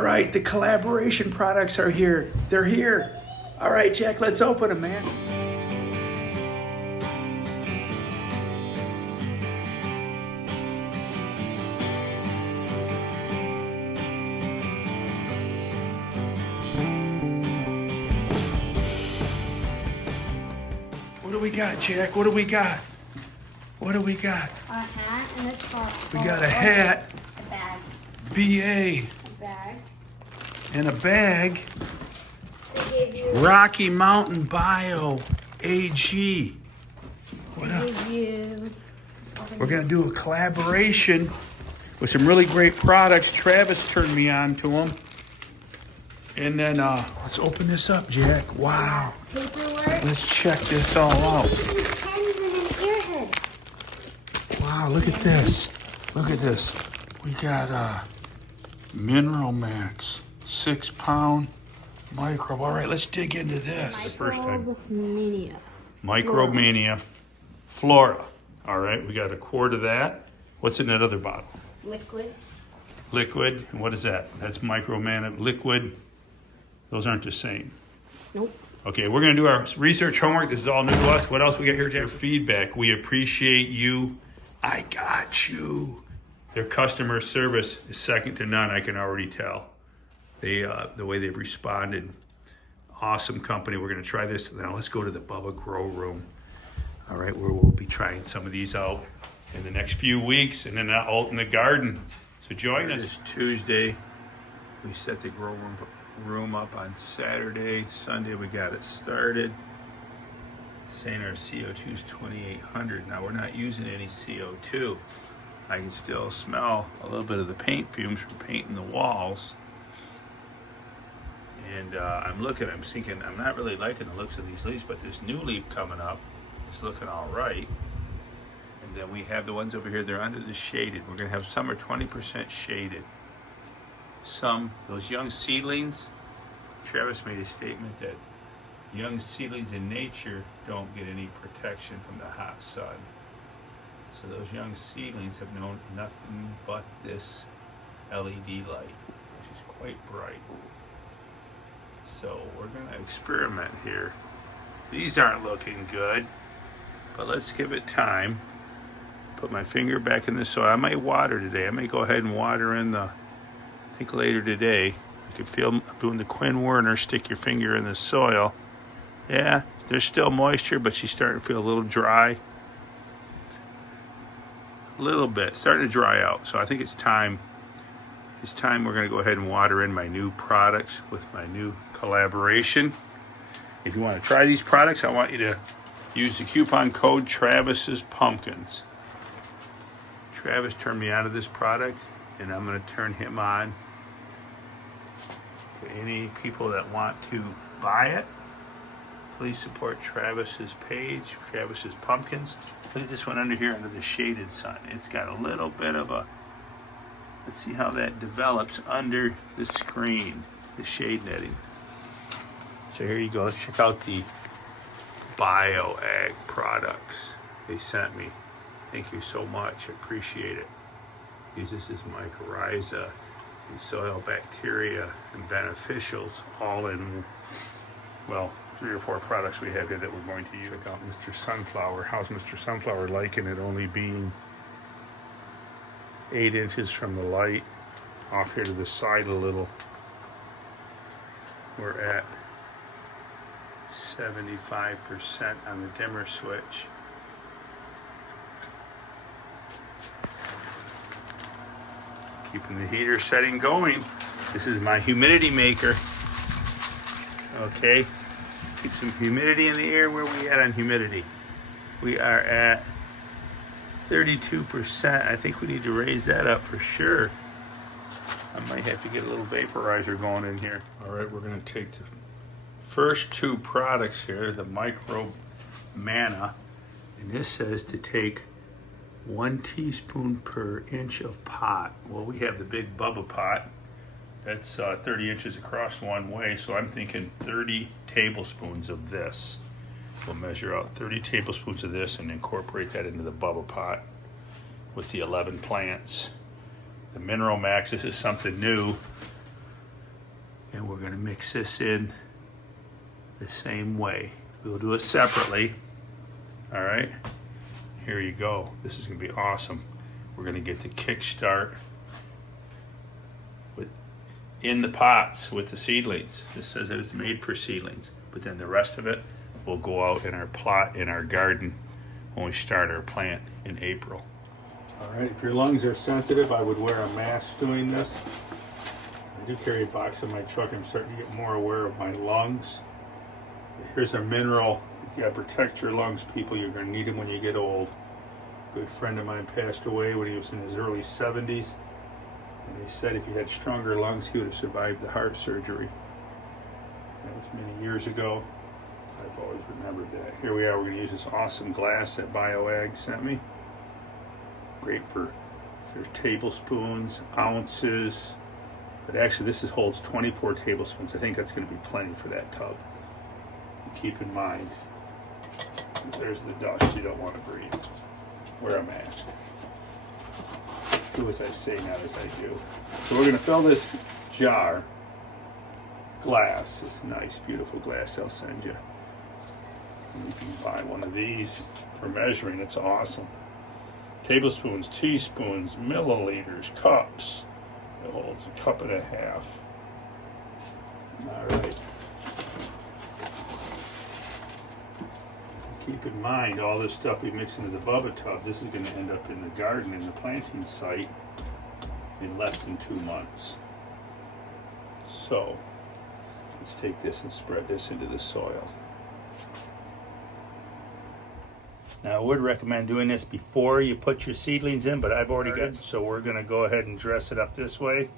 All right, the collaboration products are here. They're here. All right, Jack, let's open them, man. What do we got, Jack? What do we got? What do we got? A hat and a top. We got a hat, A bag. BA, A bag. and a bag. They gave you. Rocky Mountain Bio AG. What up? Gave you. We're gonna do a collaboration with some really great products. Travis turned me on to them. And then let's open this up, Jack. Wow. Paperwork. Let's check this all out. Pens and an earhead. Wow, look at this. Look at this. We got Mineral Max, 6-pound microbe. All right, let's dig into this. First time. Mania. Micromania Flora. All right, we got a quart of that. What's in that other bottle? Liquid. Liquid. And what is that? That's Micromania liquid. Those aren't the same. Nope. Okay, we're gonna do our research homework. This is all new to us. What else we got here, Jack? Feedback. We appreciate you. I got you. Their customer service is second to none. I can already tell. They, the way they've responded. Awesome company. We're gonna try this. Now let's go to the Bubba Grow Room. All right, where we'll be trying some of these out in the next few weeks, and then out in the garden. So join us. It's Tuesday. We set the grow room up on Saturday. Sunday we got it started. Saying our CO2 is 2,800. Now we're not using any CO2. I can still smell a little bit of the paint fumes from painting the walls. And I'm thinking, I'm not really liking the looks of these leaves, but this new leaf coming up is looking all right. And then we have the ones over here, they're under the shaded. We're gonna have some are 20% shaded. Some, those young seedlings, Travis made a statement that young seedlings in nature don't get any protection from the hot sun. So those young seedlings have known nothing but this LED light, which is quite bright. So we're gonna experiment here. These aren't looking good, but let's give it time. Put my finger back in the soil. I might water today. I may go ahead and water in the, I think later today. You can feel doing the Quinn Werner, stick your finger in the soil. Yeah, there's still moisture, but she's starting to feel a little dry. A little bit, starting to dry out. So I think it's time. It's time we're gonna go ahead and water in my new products with my new collaboration. If you wanna try these products, I want you to use the coupon code Travis's Pumpkins. Travis turned me on to this product, and I'm going to turn him on to any people that want to buy it. Please support Travis's page, Travis's Pumpkins. Look at this one under here under the shaded sun. It's got a little bit of a, let's see how that develops under the screen, the shade netting. So here you go. Let's check out the BioAg products they sent me. Thank you so much. Appreciate it. Use this as mycorrhiza and soil bacteria and beneficials all in, well, 3 or 4 products we have here that we're going to use. Check out Mr. Sunflower. How's Mr. Sunflower liking it only being 8 inches from the light? Off here to the side a little. We're at 75% on the dimmer switch. Keeping the heater setting going. This is my humidity maker. Okay, keep some humidity in the air. Where we at on humidity? We are at 32%. I think we need to raise that up for sure. I might have to get a little vaporizer going in here. All right, we're gonna take the first 2 products here, the Microbe Mana, and this says to take 1 teaspoon per inch of pot. Well, we have the big Bubba pot. That's 30 inches across one way, so I'm thinking 30 tablespoons of this. We'll measure out 30 tablespoons of this and incorporate that into the Bubba pot with the 11 plants. The Mineral Max, this is something new. And we're gonna mix this in the same way. We'll do it separately. All right, here you go. This is gonna be awesome. We're gonna get the kickstart in the pots with the seedlings. This says that it's made for seedlings, but then the rest of it will go out in our plot, in our garden, when we start our plant in April. All right, if your lungs are sensitive, I would wear a mask doing this. I do carry a box in my truck. I'm starting to get more aware of my lungs. Here's a mineral. You gotta protect your lungs, people. You're gonna need them when you get old. A good friend of mine passed away when he was in his early 70s. And they said if he had stronger lungs, he would have survived the heart surgery. That was many years ago. I've always remembered that. Here we are. We're going to use this awesome glass that BioAg sent me. Great for there's tablespoons, ounces. But actually, this holds 24 tablespoons. I think that's going to be plenty for that tub. You keep in mind, there's the dust you don't want to breathe. Wear a mask. Do as I say, not as I do. So we're going to fill this jar, glass, this nice, beautiful glass I'll send you. And you can buy one of these for measuring. It's awesome. Tablespoons, teaspoons, milliliters, cups. It holds a cup and a half. All right. Keep in mind, all this stuff we mix into the Bubba tub, this is going to end up in the garden, in the planting site, in less than 2 months. So, let's take this and spread this into the soil. Now, I would recommend doing this before you put your seedlings in, but I've already got, so we're going to go ahead and dress it up this way.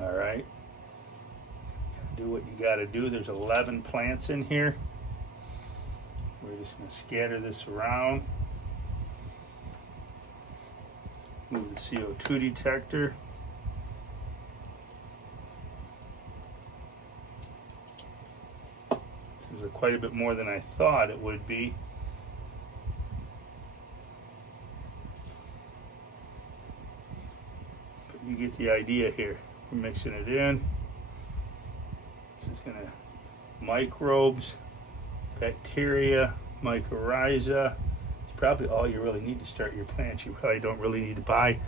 All right. Do what you got to do. There's 11 plants in here. We're just going to scatter this around. Move the CO2 detector. This is quite a bit more than I thought it would be. But you get the idea here. We're mixing it in. This is going to microbes, bacteria, mycorrhiza. It's probably all you really need to start your plants. You probably don't really need to buy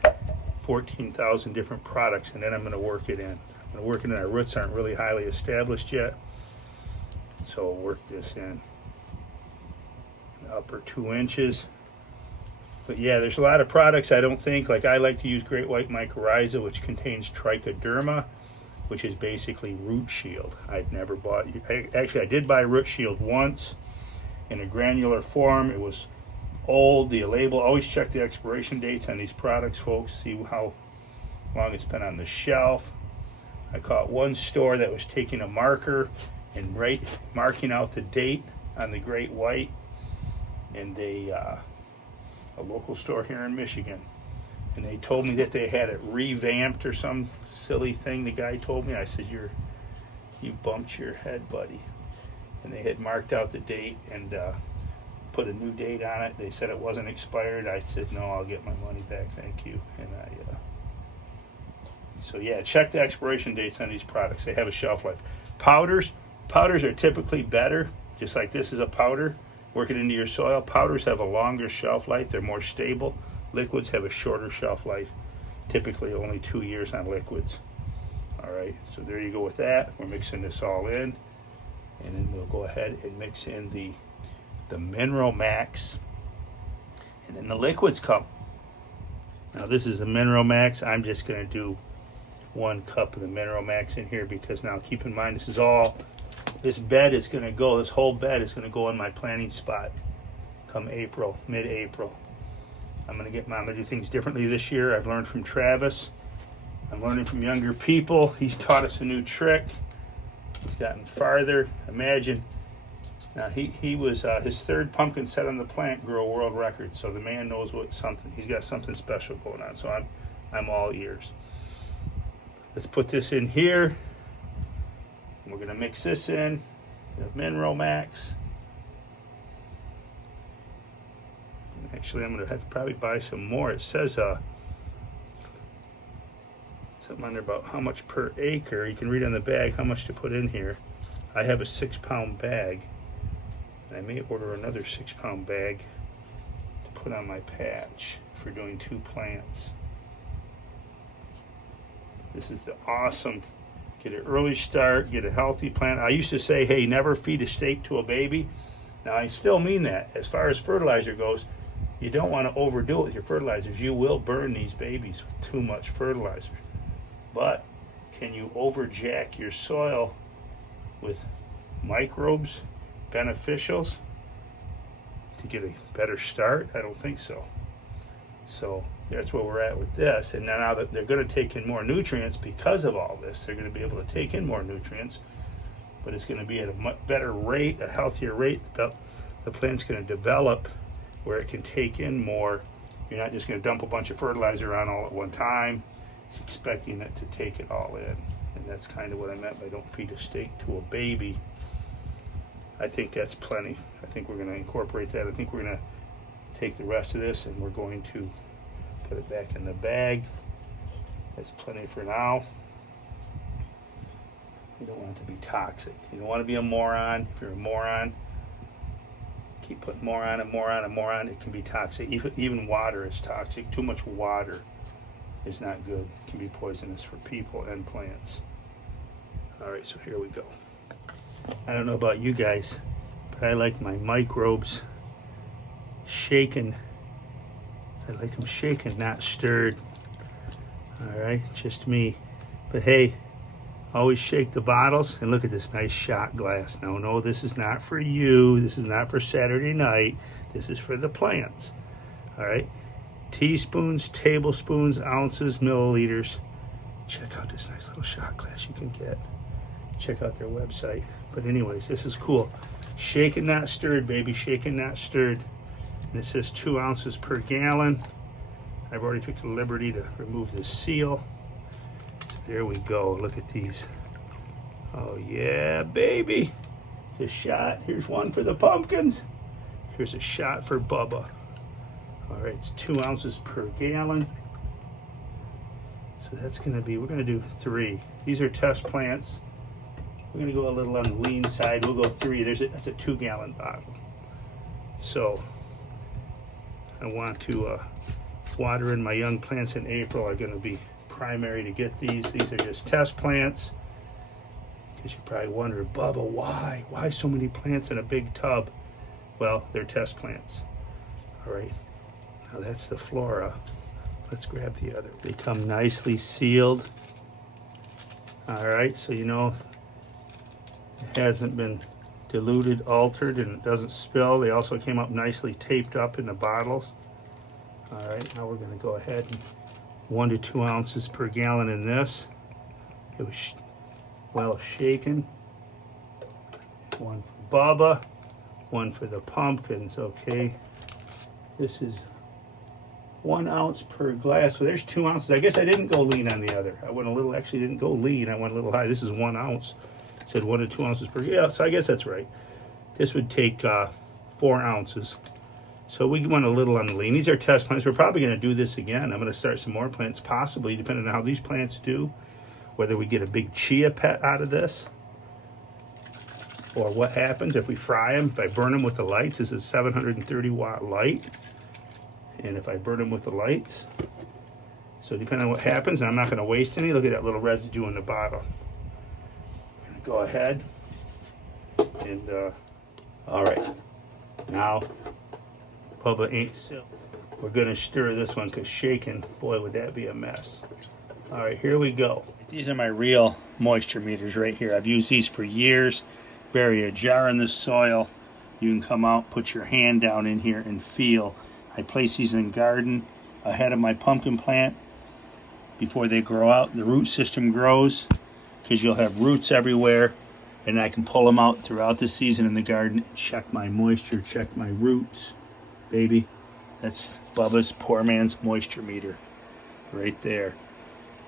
14,000 different products, and then I'm going to work it in. I'm going to work it in. Our roots aren't really highly established yet, so I'll work this in the upper 2 inches. But yeah, there's a lot of products I don't think, like I like to use Great White Mycorrhiza, which contains trichoderma, which is basically root shield. I'd never bought, actually I did buy root shield once in a granular form. It was old, the label, always check the expiration dates on these products, folks, see how long it's been on the shelf. I caught one store that was taking a marker and marking out the date on the Great White, and they, a local store here in Michigan, and they told me that they had it revamped or some silly thing the guy told me. I said, you bumped your head, buddy. And they had marked out the date and put a new date on it. They said it wasn't expired. I said, no, I'll get my money back, thank you. And so yeah, check the expiration dates on these products. They have a shelf life. Powders are typically better, just like this is a powder. Work it into your soil. Powders have a longer shelf life. They're more stable. Liquids have a shorter shelf life, typically only 2 years on liquids. All right, so there you go with that. We're mixing this all in, and then we'll go ahead and mix in the Mineral Max, and then the liquids come. Now this is a Mineral Max. I'm just going to do 1 cup of the Mineral Max in here, because now keep in mind, this bed is going to go, this whole bed is going to go in my planting spot come April, mid-April. I'm going to do things differently this year. I've learned from Travis. I'm learning from younger people. He's taught us a new trick. He's gotten farther. Imagine, now he was, his 3rd pumpkin set on the plant grew a world record. So the man knows he's got something special going on. So I'm all ears. Let's put this in here. We're going to mix this in, the Mineral Max. Actually, I'm going to have to probably buy some more. It says something on there about how much per acre. You can read on the bag how much to put in here. I have a 6-pound bag. And I may order another 6-pound bag to put on my patch for doing 2 plants. This is the awesome, get an early start, get a healthy plant. I used to say, hey, never feed a steak to a baby. Now I still mean that. As far as fertilizer goes, you don't want to overdo it with your fertilizers. You will burn these babies with too much fertilizer. But can you overjack your soil with microbes, beneficials, to get a better start? I don't think so. So that's where we're at with this. And now that they're going to take in more nutrients because of all this, they're going to be able to take in more nutrients, but it's going to be at a much better rate, a healthier rate. The plant's going to develop where it can take in more. You're not just going to dump a bunch of fertilizer on all at one time. It's expecting it to take it all in. And that's kind of what I meant by don't feed a steak to a baby. I think that's plenty. I think we're going to incorporate that. I think we're going to take the rest of this and we're going to put it back in the bag. That's plenty for now. You don't want it to be toxic. You don't want to be a moron. If you're a moron, keep putting more on and more on and more on. It can be toxic. Even water is toxic. Too much water is not good. It can be poisonous for people and plants. All right, so here we go. I don't know about you guys, but I like my microbes shaken. I like them shaken, not stirred. All right, just me. But hey, always shake the bottles and look at this nice shot glass. Now, no, this is not for you. This is not for Saturday night. This is for the plants. All right, teaspoons, tablespoons, ounces, milliliters. Check out this nice little shot glass you can get. Check out their website. But anyways, this is cool. Shaken, not stirred, baby. Shaken, not stirred. And it says 2 ounces per gallon. I've already took the liberty to remove the seal. There we go. Look at these. Oh yeah, baby. It's a shot. Here's one for the pumpkins. Here's a shot for Bubba. All right, it's 2 ounces per gallon. So that's gonna be, we're gonna do 3. These are test plants. We're gonna go a little on the lean side. We'll go 3. That's a 2-gallon bottle. So I want to water in my young plants in April. Are gonna be primary to get these. These are just test plants. Because you probably wonder, Bubba, why so many plants in a big tub? Well, they're test plants. All right, now that's the flora. Let's grab the other. They come nicely sealed. All right, so you know it hasn't been diluted, altered, and it doesn't spill. They also came up nicely taped up in the bottles. All right, now we're gonna go ahead and 1 to 2 ounces per gallon in this. It was well shaken. 1 for Bubba, 1 for the pumpkins, okay? This is 1 ounce per glass, so there's 2 ounces. I guess I didn't go lean on the other. I went a little, actually didn't go lean, I went a little high. This is 1 ounce. It said 1 to 2 ounces per, yeah, so I guess that's right. This would take 4 ounces. So we went a little on the lean. These are test plants. We're probably going to do this again. I'm going to start some more plants, possibly, depending on how these plants do, whether we get a big chia pet out of this, or what happens if we fry them, if I burn them with the lights. This is a 730 watt light, and if I burn them with the lights, so depending on what happens, and I'm not going to waste any. Look at that little residue in the bottle. I'm going to go ahead and, all right, now, Bubba ain't still. We're gonna stir this one because shaken, boy, would that be a mess. All right, here we go. These are my real moisture meters right here. I've used these for years. Bury a jar in the soil. You can come out, put your hand down in here and feel. I place these in the garden ahead of my pumpkin plant before they grow out. The root system grows because you'll have roots everywhere, and I can pull them out throughout the season in the garden and check my moisture, check my roots. Baby, that's Bubba's poor man's moisture meter right there.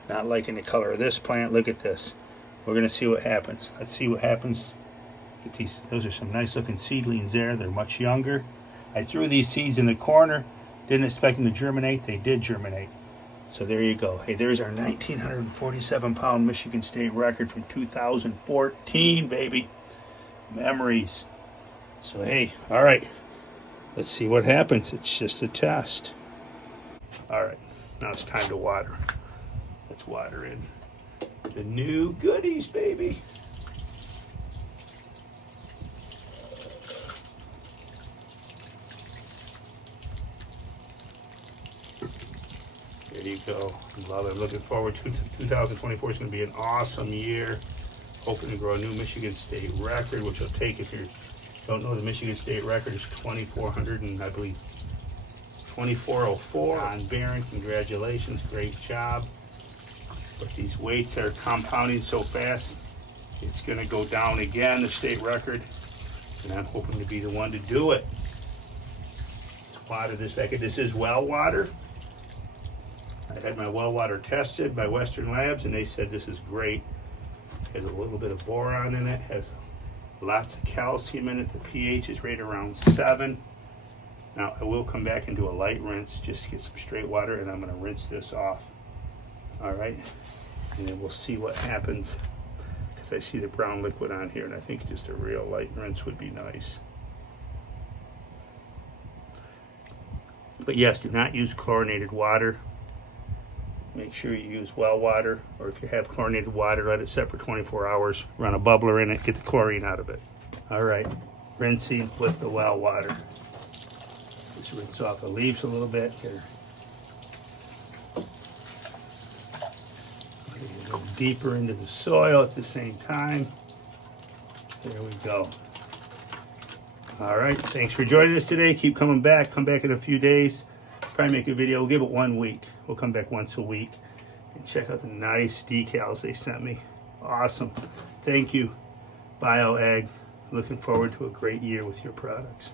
Not liking the color of this plant. Look at this. We're gonna see what happens. Let's see what happens. Get these. Those are some nice looking seedlings there. They're much younger. I threw these seeds in the corner. Didn't expect them to germinate. They did germinate. So there you go. Hey, there's our 1,947 pound Michigan State record from 2014, baby. Memories. So hey, all right. Let's see what happens. It's just a test. All right, now it's time to water. Let's water in the new goodies, baby. There you go. Love it. I'm looking forward to 2024. It's going to be an awesome year. Hoping to grow a new Michigan State record, which will take, if you don't know, the Michigan State record is 2,400 and I believe 2,404. On Barron, congratulations, great job. But these weights are compounding so fast, it's going to go down again, the state record, and I'm hoping to be the one to do it. Let's water this back. This is well water. I had my well water tested by Western Labs, and they said this is great. It has a little bit of boron in it, has lots of calcium in it. The pH is right around 7. Now, I will come back and do a light rinse just to get some straight water, and I'm going to rinse this off. All right, and then we'll see what happens, because I see the brown liquid on here, and I think just a real light rinse would be nice. But yes, do not use chlorinated water. Make sure you use well water, or if you have chlorinated water, let it set for 24 hours. Run a bubbler in it, get the chlorine out of it. All right, rinsing with the well water. Just rinse off the leaves a little bit here. A little deeper into the soil at the same time. There we go. All right, thanks for joining us today. Keep coming back. Come back in a few days. Probably make a video. We'll give it 1 week. We'll come back once a week and check out the nice decals they sent me. Awesome. Thank you, BioAg. Looking forward to a great year with your products.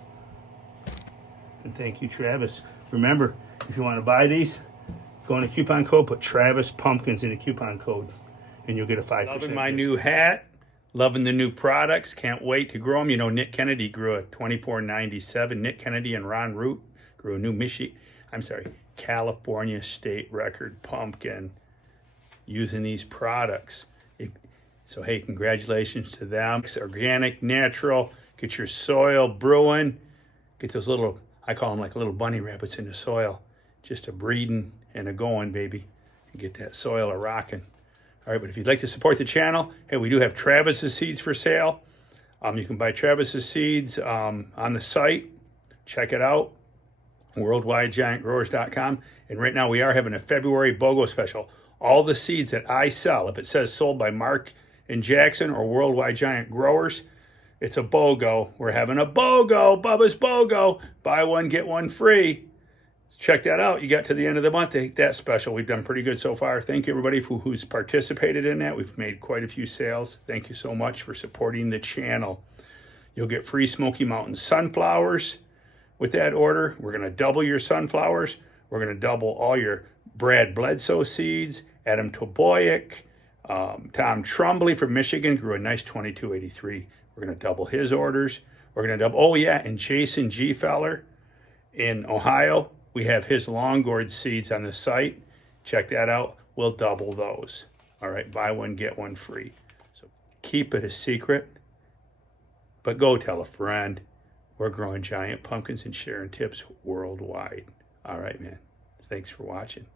And thank you, Travis. Remember, if you want to buy these, go in a coupon code, put Travis Pumpkins in the coupon code, and you'll get a 5%. Loving my new hat. Loving the new products. Can't wait to grow them. You know, Nick Kennedy grew a 2497. Nick Kennedy and Ron Root grew a new California state record pumpkin using these products. So hey, congratulations to them. It's organic, natural. Get your soil brewing. Get those little, I call them like little bunny rabbits in the soil. Just a breeding and a going, baby. And get that soil a rocking. All right, but if you'd like to support the channel, hey, we do have Travis's seeds for sale. You can buy Travis's seeds on the site. Check it out. WorldwideGiantGrowers.com. And right now we are having a February BOGO special. All the seeds that I sell, if it says sold by Mark and Jackson or Worldwide Giant Growers, it's a BOGO. We're having a BOGO, Bubba's BOGO. Buy one, get one free. Check that out. You got to the end of the month, that special. We've done pretty good so far. Thank you, everybody, who's participated in that. We've made quite a few sales. Thank you so much for supporting the channel. You'll get free Smoky Mountain sunflowers with that order. We're going to double your sunflowers. We're going to double all your Bledsoe seeds. Adam Toboyeck, Tom Trumbley from Michigan grew a nice 2283. We're going to double his orders. We're going to double, oh yeah, and Jason G. Feller in Ohio, we have his long gourd seeds on the site. Check that out. We'll double those. All right, buy one, get one free. So keep it a secret, but go tell a friend. We're growing giant pumpkins and sharing tips worldwide. All right, man. Thanks for watching.